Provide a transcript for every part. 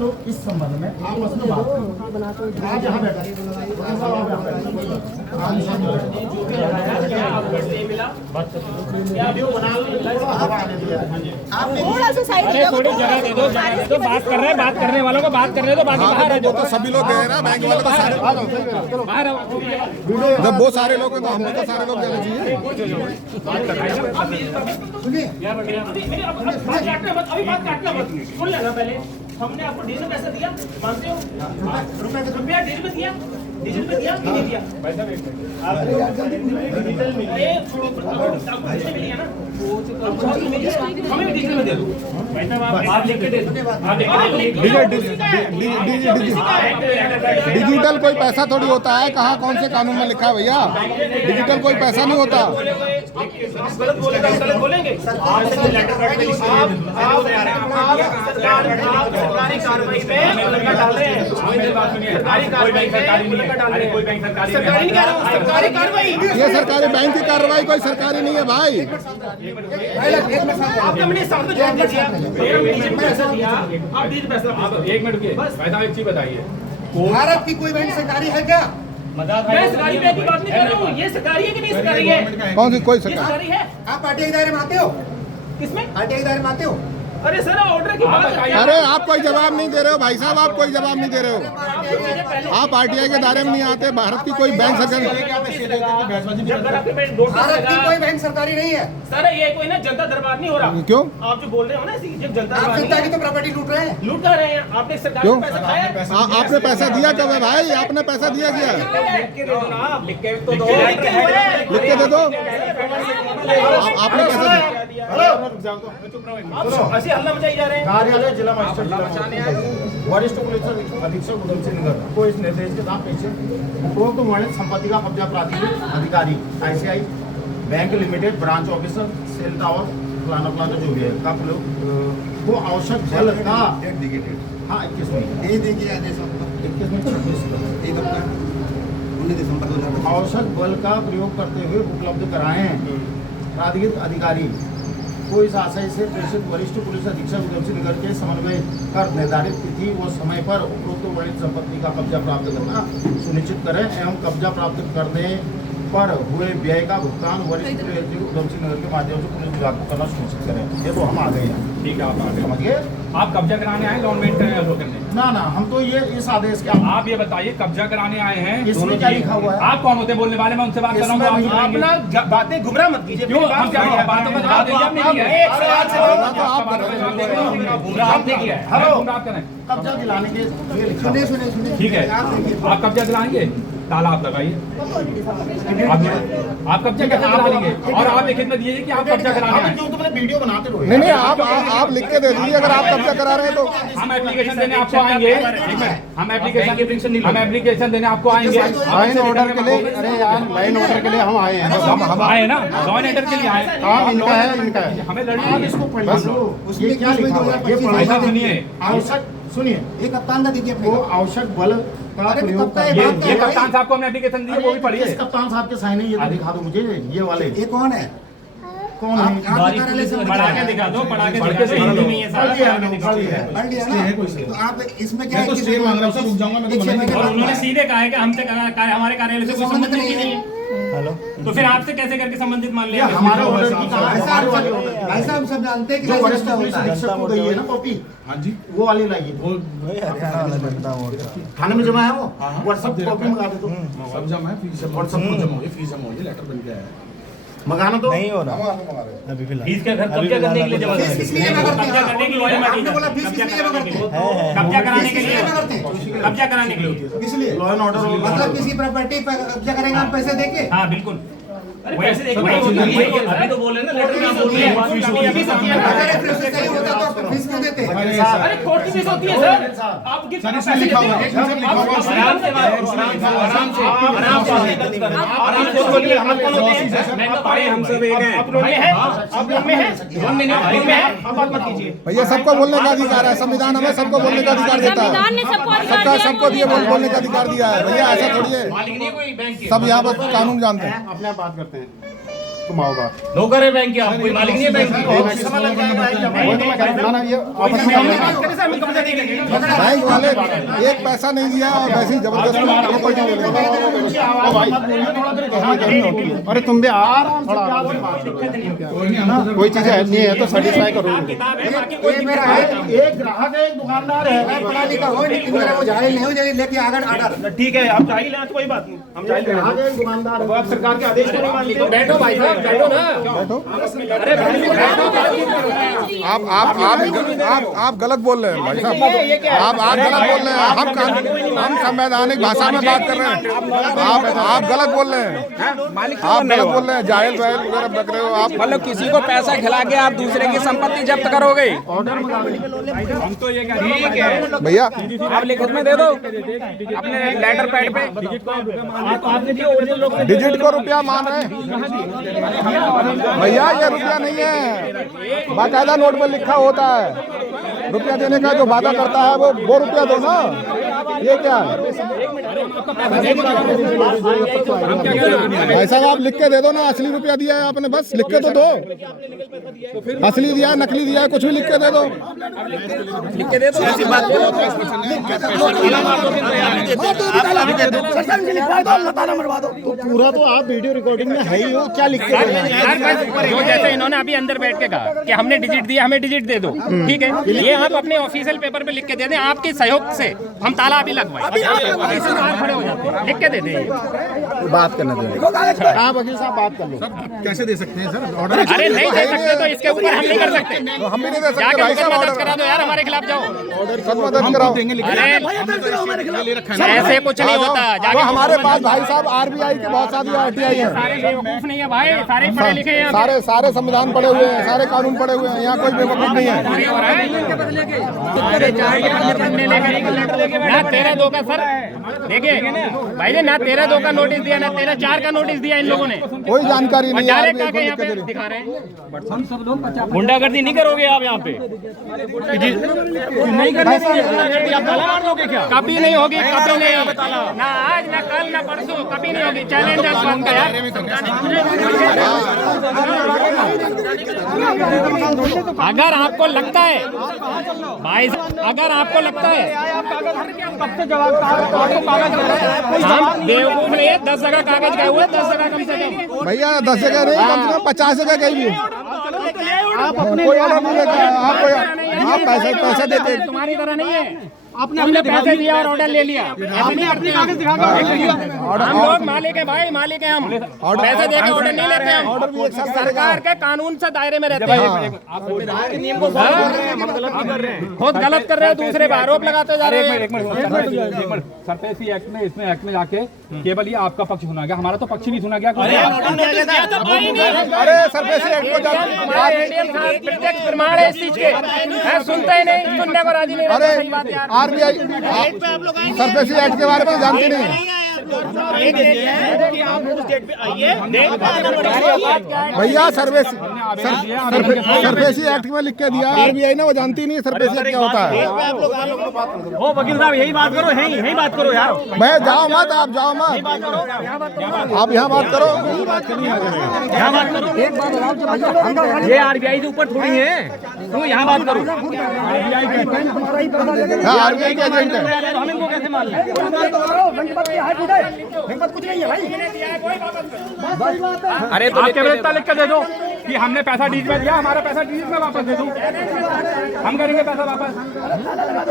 लोग इस संबंध में आपस में बात करें। आज यहाँ बैठा थोड़ा सा साइड अरे थोड़ी जगह दे दो, बात कर रहे हैं, बात करने वालों को बात करने दो, बाकी बाहर है। वो तो सभी लोग गए ना, बैंक वाले तो सारे बाहर जब वो सारे लोग हैं तो हम तो सारे लोग जाना चाहिए। अभी बात काटना मत, सुन लेना पहले। हमने आपको डीजल पैसा दिया, मानते हो? रुपया डीजल में दिया, डीजल में दिया कि नहीं दिया? डिजिटल में मिली है ना, हमें भी डिजिटल में दे दो। आप लिख के दे दो, डिजिटल कोई पैसा थोड़ी होता है, कहाँ कौन से कानून में लिखा है भैया? डिजिटल कोई पैसा नहीं होता। गलत बोलेंगे सरकारी कार्रवाई में डाल रहे हैं। सरकारी कार्रवाई, ये सरकारी बैंक की कार्रवाई कोई सरकारी नहीं है भाई। आपने मैंने सामने जोड़ दिया, पैसा दिया, आप डीजल पैसा। एक मिनट रुकिए भाई साहब, एक चीज बताइए, भारत की कोई बैंक सरकारी है क्या? मैं सरकारी बैंक की बात नहीं कर रहा हूँ। ये सरकारी है कि नहीं सरकारी है? कौन सी कोई ये सरकार? सरकारी है। आप आरटीआई दायरे में आते हो? किसमें? आरटीआई दायरे में आते हो? अरे सर ऑर्डर की बात है। अरे आप कोई जवाब नहीं दे रहे हो भाई साहब, आप कोई जवाब नहीं दे रहे हो। आप आरटीआई के दायरे में नहीं आते। भारत की कोई बैंक सरकार, भारत की कोई बैंक सरकारी नहीं है सर। ये कोई ना जनता दरबार नहीं हो रहा। क्यों? आप जो बोल रहे हो ना, जब जनता आप दरबार जनता की तो प्रॉपर्टी लूट रहे हैं। लूट कर रहे हैं। आपने सरकार क्यों? का पैसा खाया। आपने पैसा दिया कब है भाई? आपने पैसा दिया क्या? लिख के दे दो ना, लिख के तो दो, लिख के दे दो। आपने पैसा दिया? ऐसे हल्ला मचाई जा रहे हैं। कार्यालय जिला मजिस्ट्रेट वरिष्ठ पुलिस अधीक्षक उधम सिंह नगर को इस निर्देश के साथ पेश है। उपरोक्त वर्णित संपत्ति का कब्जा प्राधिकृत अधिकारी ICI bank limited branch officer cell tower फलाना जो भी है का प्रयोग वो आवश्यक बल का हाँ 21 में 26 आवश्यक बल का प्रयोग करते हुए उपलब्ध कराए हैं। प्राधिकृत अधिकारी को इस आशय से प्रेषित वरिष्ठ पुलिस अधीक्षक उधम सिंह नगर के समन्वय कर निर्धारित तिथि व समय पर उपरोक्त वर्णित संपत्ति का कब्जा प्राप्त करना सुनिश्चित करें एवं कब्जा प्राप्त करने पर हुए व्यय का भुगतान वरिष्ठ पुलिस अधीक्षक उधम सिंह नगर के माध्यम से पुलिस विभाग को करना सुनिश्चित करें। ये तो हम आ गए हैं। ठीक है, आप आगे समझ गए? आप कब्जा कराने आए गवर्नमेंट करने? ना हम तो ये इस आदेश के आप ये बताइए, कब्जा कराने आए हैं, इसमें क्या लिखा हुआ है? आप कौन होते बोलने वाले? मैं उनसे बात कर रहा हूँ। आप अपना बातें गुमराह मत कीजिए। क्यों? हम क्या बातों का जवाब देंगे? आपने किया है, आपने किया है। हेलो, बात करें, कब्जा दिलाने के लिए लिखा है। सुनिए ठीक है, आप कब्जा दिलाएंगे, ताला आप लगाइए। आप कब्जा कैसे दिला लेंगे? और आप लिखित में दीजिए कि आप कब्जा कराने आए। क्यों तो मैंने वीडियो बनाते रहो। नहीं आप लिख के दे दीजिए अगर आप कब्जा करा रहे हैं तो। हम एप्लीकेशन देने आपको आएंगे। हम एप्लीकेशन देने आपको आएंगे। लाइन ऑर्डर के लिए, अरे यार लाइन ऑर्डर के लिए हम आए हैं। हम आए ना, लॉ एंड ऑर्डर के लिए आए। काम इनका है। हमें लड़ना है। इसको पढ़िए। ये क्या लिखा हुआ है? ये ऐसा सुनिए, आवश्यक सुनिए एक कप्तान का दीजिए वो आवश्यक बल का प्रयोग कर ये कप्तान साहब को हमने एप्लीकेशन दी है, वो भी पढ़िए। किस कप्तान साहब के साइन है ये तो दिखा दो मुझे। ये वाले ये कौन है? कौन है? पढ़ा के दिखा दो, पढ़ा के दिखा दो। हिंदी में ये सारा पढ़ लिया ना? तो आप इसमें क्या है? और उन्होंने सीधे कहा है कि हमसे हमारे कार्यालय से कोई संबंध नहीं है। हेलो, तो फिर आपसे कैसे करके संबंधित मान लिया? हमारे ऑर्डर की कहाँ है? हमारे वाले ऑर्डर ऐसा हम सब जानते हैं कि जो कैसे वरिष्ठ रिश्ता पुलिस होता है। अधीक्षक को गई है ना कॉपी, हाँ जी, वो वाली लाइए। थाने में जमा है वो, व्हाट्सएप कॉपी मंगा दे दो। सब जमा है, फीस व्हाट्सएप पर जमा हो गई, फीस जमा हो गई, लेटर बन गया है। मंगाना तो नहीं हो रहा अभी फिलहाल। फीस का घर कब्जा करने के लिए जमा फीस किस लिए जमा करते हैं? कब्जा करने के लिए आपने बोला फीस किस लिए जमा करते हैं? कब्जा कराने के फीस किस लिए जमा करते लिए, हैं? कब्जा कराने के लिए। किस लिए? लॉ एंड ऑर्डर मतलब किसी प्रॉपर्टी पर कब्जा करेंगे आप पैसे देके? हाँ बिल्कुल। पैसे देके अभी तो बोल रहे हैं ना, लेटर में बोल रहे हैं। अगर फीस सही होता तो आपको फीस क्यों देते? अरे कोर्ट की फीस होती है सर। आप किस सर इसमें लिखा हुआ है, इसमें लिखा हुआ है। आराम से आराम से आराम से बोलिए। हम कौन होते हैं? मैं तो भाई, हम सब एक हैं। आप लोग में है, आप लोग में है, हम में है। आप बात मत कीजिए भैया सबको बोलने का अधिकार है। संविधान हमें सबको बोलने का अधिकार देता संविधान ने है। सबको अधिकार दिया है, सबको दिए बोलने का अधिकार दिया है। भैया ऐसा थोड़ी है, मालिक नहीं कोई बैंक के। सब यहाँ पर कानून जानते हैं। अपने आप बात करते हैं। घुमाओ बात। नौकर है बैंक के, आप कोई मालिक नहीं है बैंक की। समय लग जाएगा ना ये बैंक वाले एक पैसा नहीं दिया और वैसे ही जबरदस्ती प्रॉपर्टी ले लेंगे। अरे तुम भी आराम से कोई चीज है नहीं है तो सेटिस्फाई करो। एक ग्राहक है, एक दुकानदार है, पढ़ा लिखा हो लेकिन मेरा वो जाहिल नहीं हो जाए लेके आगर आर्डर। ठीक है, आप जाहिल हैं तो कोई बात नहीं, हम जाहिल हैं। ग्राहक है, एक दुकानदार है। आप सरकार के आदेश को नहीं मानते तो बैठो भाई साहब, बैठो ना। अरे आप गलत बोल रहे हैं भाई साहब। आप गलत बोल रहे हैं। हम संवैधानिक भाषा में बात कर रहे हैं। आप गलत बोल रहे हैं। आप गलत बोल रहे हैं। जाहिल वगैरह बक रहे हो आप। मतलब किसी को पैसा खिला के आप दूसरे की संपत्ति जब्त करोगे? हम तो ये ठीक है भैया आप लिखित में दे दो अपने लेटर पैड पे। आपने दिया ओरिजिनल लोग डिजिट को रुपया मान रहे हैं भैया। ये रुपया नहीं है, बाकायदा नोट पर लिखा होता है। रुपया देने का जो वादा करता है वो रुपया दो ना। ये क्या है भाई साहब? आप लिख के दे दो ना। असली रुपया दिया है आपने, बस लिख के तो दो। असली दिया है, नकली दिया है, कुछ भी लिख के दे दो। लिख के दे दो। तो पूरा तो आप वीडियो रिकॉर्डिंग में है ही हो, क्या लिख के दे रहे हैं? जो जैसे इन्होंने अभी अंदर बैठ के कहा कि हमने डिजिट दिया, हमें डिजिट दे दो, ठीक है। ये आप अपने ऑफिशियल पेपर पे लिख के दे दें, आपके सहयोग से हम ताला अभी लगवाए, खड़े हो जाते हैं, लिख के दे दें। बात करना दो आप, वकील साहब बात कर लो। कैसे दे सकते हैं सर ऑर्डर? अरे नहीं दे सकते तो इसके ऊपर हम नहीं कर सकते। हम भी नहीं दे सकते जाके भाई मुकदमा साहब। दर्ज करा दो यार, हमारे खिलाफ जाओ। मुकदमा दर्ज कराओ। अरे ऐसे कुछ नहीं होता। वो जाके हमारे पास भाई साहब RBI के बहुत सारी RTI हैं। सारे बेवकूफ नहीं है भाई, सारे पढ़े लिखे हैं। सारे संविधान पढ़े हुए हैं, सारे कानून पढ़े हुए हैं। यहाँ कोई बेवकूफ नहीं है। ना 13/2 का सर, देखिए भाई ने ना 13/2 का नोटिस दिया, ना 13/4 का नोटिस दिया इन लोगों ने। कोई जानकारी नहीं है। डायरेक्ट आके यहाँ पे दिखा रहे हैं। गुंडागर्दी नहीं करोगे आप यहाँ पे? नहीं करनी गुंडागर्दी, आप ताला मार दोगे क्या? कभी नहीं होगी, कभी नहीं। ना आज, ना कल, ना परसों, कभी नहीं होगी। चैलेंज है यार। अगर आपको लगता है भाई, अगर आपको लगता है हम बेवकूफ नहीं है, 10 जगह कागज गए हुए, 10 जगह कम से कम। भैया 10 जगह नहीं, कम से कम 50 जगह गई भी। कोई ऑर्डर नहीं लेकर आप पैसा देते। तुम्हारी तरह नहीं है, हमने पैसे दिया और ऑर्डर ले लिया। अपने कागज दिखा दो। हम लोग मालिक है भाई, मालिक है हम। पैसे देकर ऑर्डर नहीं लेते हम। सरकार के कानून से दायरे में रहते हैं। खुद गलत कर रहे हो, दूसरे पर आरोप लगाते जा रहे हैं। सरफेसी एक्ट में, इसमें एक्ट में जाके केवल ये आपका पक्ष सुना गया, हमारा तो पक्ष नहीं सुना गया। अरे सरफेसी एक्ट को प्रत्यक्ष प्रमाण है इस चीज के। सुनते ही नहीं, सुनने को राजी नहीं। अरे सही बात यार। RBI सरफेसी एक्ट के बारे में जानते नहीं। भैया सरफेसी एक्ट में लिख के दिया RBI ने, वो जानती नहीं सरफेसी एक्ट क्या होता है। ओ वकील साहब यही बात करो, यही बात करो यार। मैं जाओ मत, आप जाओ मत, आप यहाँ बात करो। ये RBI के ऊपर थोड़ी है, तुम यहाँ बात करो। हाँ RBI के एजेंट है। हम इनको कैसे मान लें? अरे तो आप केवलता लिख कर दे दो कि हमने पैसा डीज में दिया, हमारा पैसा डीज में वापस दे दो, हम करेंगे पैसा वापस।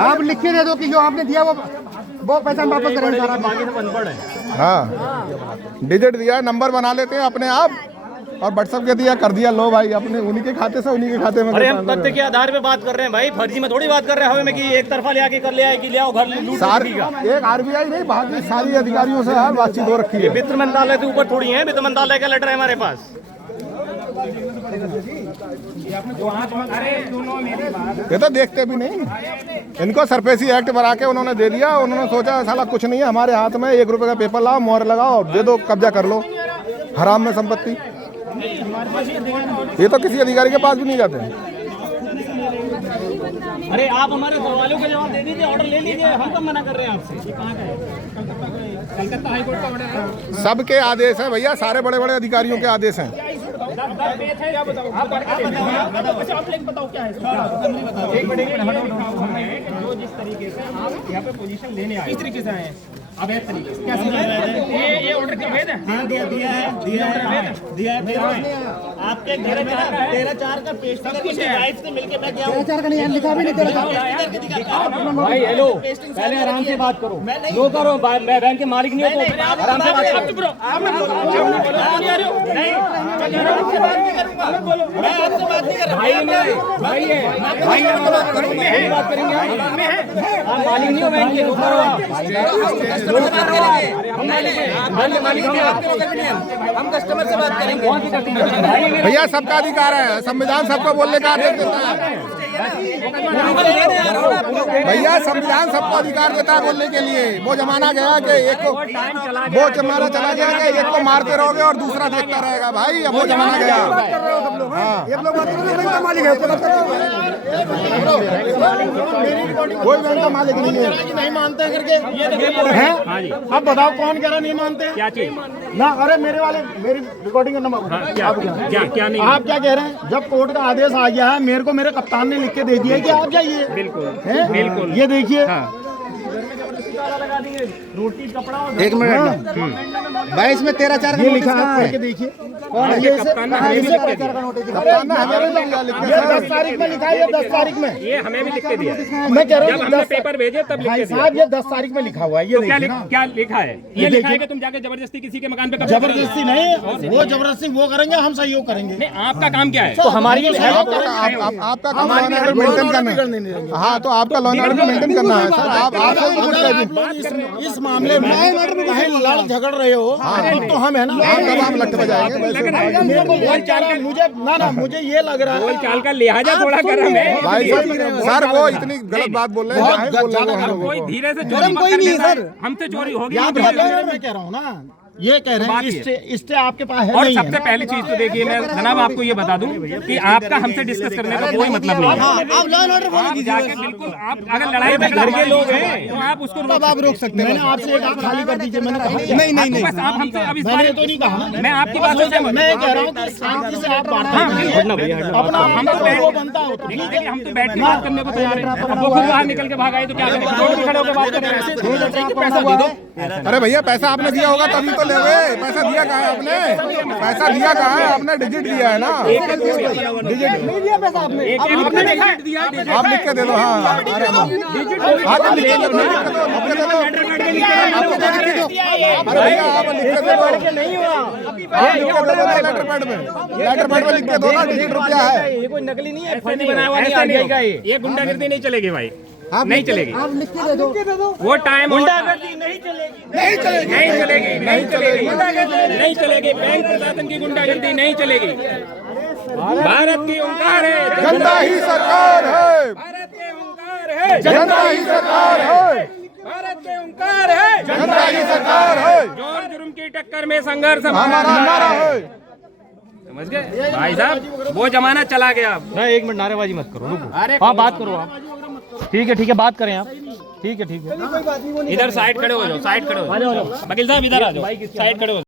आप लिख के दे दो कि जो आपने दिया वो पैसा हम वापस करेंगे सारा। हाँ डिजिट दिया, नंबर बना लेते हैं अपने आप और व्हाट्सएप के दिया, कर दिया, लो भाई अपने उन्हीं के खाते से उन्हीं के खाते में। अरे हम तथ्य के आधार पे बात कर रहे हैं भाई, फर्जी में थोड़ी बात कर रहे हैं हमें कि एक तरफा ले आके कर ले आए कि ले आओ घर लूट सारी एक RBI नहीं, बाकी सारी अधिकारियों से यार बातचीत हो रखी है। वित्त मंत्रालय के ऊपर थोड़ी है, वित्त मंत्रालय का लेटर है हमारे पास। ये तो देखते भी नहीं। इनको सरफेसी एक्ट बना के उन्होंने दे दिया। उन्होंने सोचा साला कुछ नहीं है हमारे हाथ में, 1 रुपए का पेपर लाओ, मोहर लगाओ, दे दो, कब्जा कर लो हराम में संपत्ति। ये तो किसी अधिकारी के पास भी नहीं जाते। अरे आप हमारे सवालों का जवाब दे दीजिए, ऑर्डर ले लीजिए, हम कब मना कर रहे हैं आपसे? कलकत्ता हाईकोर्ट का ऑर्डर है। सबके आदेश हैं भैया, सारे बड़े बड़े अधिकारियों के आदेश हैं। 10 पेज है, या बताओ आप बताओ क्या है? एक मिनट हमने जो जिस तरीके से आप यहाँ पे पोजीशन लेने आए, किस तरीके से आए हैं? अवैध तरीके से कैसे? ये ऑर्डर क्या अवैध है? हाँ, दिया है। आपके घर में 13/4 का पेस्ट राइट से मिलके मैं गया हूँ। 13/4 का नहीं लिखा भी नहीं, 13/4 भाई हेलो, पहले आराम से बात करो, नो करो, मैं बैंक के मालिक नहीं हूँ, आराम से बात करो। मैं आपसे बात नहीं कर रहा, भाई बात करेंगे, आप मालिक नहीं हो बैंक के, नो करो आप। हम कस्टमर से बात करेंगे। भैया सबका अधिकार है, संविधान सबको बोलने का आदेश देता है। भैया संविधान सबको अधिकार देता है बोलने के लिए। वो जमाना गया कि एक को, वो जमाना चला गया कि एक को मारते रहोगे और दूसरा देखता रहेगा। भाई अब वो जमाना गया। कोई बैंक का मालिक नहीं मानते करके हैं। अब बताओ कौन कह रहा नहीं मानते? क्या चीज ना, अरे मेरी रिकॉर्डिंग करना। क्या नहीं? आप क्या कह रहे हैं? जब कोर्ट का आदेश आ गया है, मेरे को मेरे कप्तान ने लिख के दे दिया है कि आप जाइए। बिल्कुल ये देखिए, रोटी कपड़ा और एक मिनट 22 में 13/4 का ये नोटिस लिखा कहाँ है, है? करके देखिए। कौन है? ये कप्तान ने कहाँ हमें भी इसे लिख के 13/4 का नोटिस दिखा? कप्तान ने हमें भी लिखा ये 10 तारीख में लिखा है, ये 10 तारीख में। ये हमें भी लिख के दिया। मैं कह रहा जब हूँ हमने पेपर भेजे तब लिख भाई के दिया। साहब, ये 10 तारीख में लिखा हुआ है। ये क्या देखिए ना। क्या लिखा है? ये लिखा है कि तुम जाके जबरदस्ती किसी के मकान पे कब्जा करोगे। जबरदस्ती नहीं, वो जबरदस्ती वो करेंगे, हम सहयोग करेंगे। नहीं, आपका काम क्या है? तो हमारी आपका काम लॉ एंड ऑर्डर मेंटेन करना है। हाँ, तो आपका लॉ एंड ऑर्डर मेंटेन करना है सर। आप इस मामले में कहीं लड़ झगड़ रहे हो तो हम है ना, आपका नाम लट बजाएंगे वैसे। मेरे को बोल चाल का मुझे ये लग रहा बोल है। चाल का लिहाजा थोड़ा गरम है। भाई सर वो इतनी गलत बात बोल रहे हैं, बोल रहे हैं हम लोगों कोई को। धीरे से चोरी मत कर लेता है। हमसे चोरी होगी। यहाँ पे मैं कह रहा हूँ ना, ये कह रहे हैं इससे आपके पास है और नहीं सबसे है। पहली चीज तो देखिए, मैं जनाब आपको ये बता दूं कि आपका हमसे डिस्कस करने का कोई मतलब नहीं है। आप लॉ एंड ऑर्डर आप जाके बिल्कुल, आप अगर लड़ाई घर के लोग हैं तो आप उसको तब आप रोक सकते मैंने हैं। आपसे एक आंख खाली कर दीजिए, मैंने कहा नहीं बस आप हमसे अब इस मैंने बारे तो नहीं कहा। मैं आपकी बात से सहमत मैं कह रहा हूँ कि शांति से आप बात करिए। अपना हम तो वो बनता हो तो ठीक है। हम तो बैठ के बात करने को तैयार हैं। अब वो खुद बाहर निकल के भाग आए तो क्या करें? कोर्ट में खड़े होकर बात करें। पैसा दे दो। अरे भैया पैसा आपने दिया होगा तभी तो ले गए। पैसा दिया कहाँ है आपने? पैसा दिया कहाँ है आपने? डिजिट दिया है ना, डिजिट नहीं दिया पैसा आपने। आपने देखा है? आप लिख के दे दो। हाँ अरे हाँ तो लिख के दो, लिख के दो, लिख के दे दो। अरे भैया आप लिख के दे दो, आप लिख के दे दो ना लेटर पैड में लिख के दो ना, डिजिट रुपया है। ये कोई नकली नहीं है, ऐसे नहीं बना हुआ, नहीं आरबीआई का ये गुंडागर्दी नहीं चलेगी भाई, नहीं चलेगी। आप लिख के दे दो। वो टाइम गुंडागर्दी नहीं चलेगी। नहीं चलेगी। बैंक प्रशासन की गुंडागर्दी नहीं चलेगी। भारत की ओंकार है, जनता ही सरकार है, भारत के ओंकार है, जनता ही सरकार है, भारत के ओंकार है, जनता ही सरकार है, जोर जुर्म की टक्कर में संघर्ष हमारा है। समझ गए भाई साहब? वो जमाना चला गया अब। एक मिनट नारेबाजी मत करो, रुको। हाँ बात करो आप। ठीक है बात करें आप। ठीक है। इधर साइड खड़े हो जाओ, साइड खड़े हो जाओ। वकील साहब इधर आ जाओ, साइड खड़े हो जाओ।